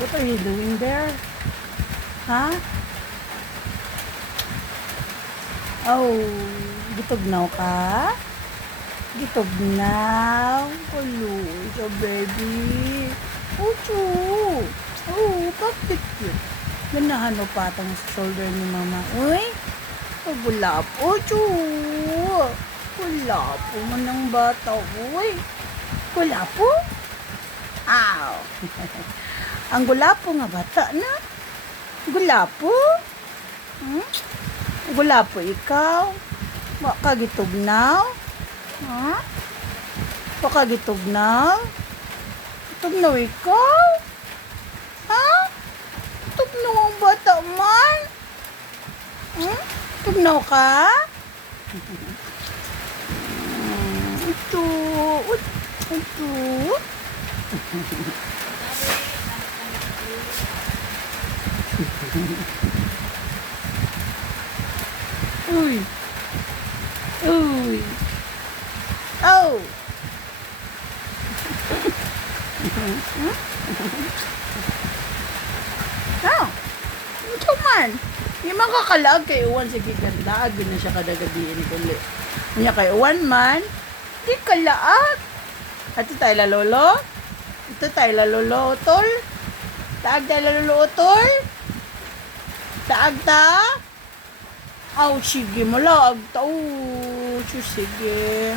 What are you doing there? Ha? Oh, gitugnaw ka? Gitugnaw? Hello, so baby. Ocho. Oh, bakit yun? Ganahan mo patang sa shoulder ni mama. Uy, pagulapo. Ocho. Gulapo mo ng bata. Uy, gulapo? Aw. Ang gulapo nga bata na. Gulapo? Hmm? Gulapo ikaw? Baka gitugnaw? Ha? Baka gitugnaw? Tugnaw ikaw? Ha? Tugnaw ang bata man? Hmm? Tugnaw ka? Ito. Ito. Uy. Uy. Oh. Oh. Ito man. Yung mga kakalaag kay Uwan, sige ganda. Agin na siya kadagabiin kulit. Kanya kay Uwan man, di kalaag. At ito tayo lalolo. Ito tayo lalolo utol. Taag tayo lalolo utol. Taag ta. Aw, sige mo laag ta. Oh, sige.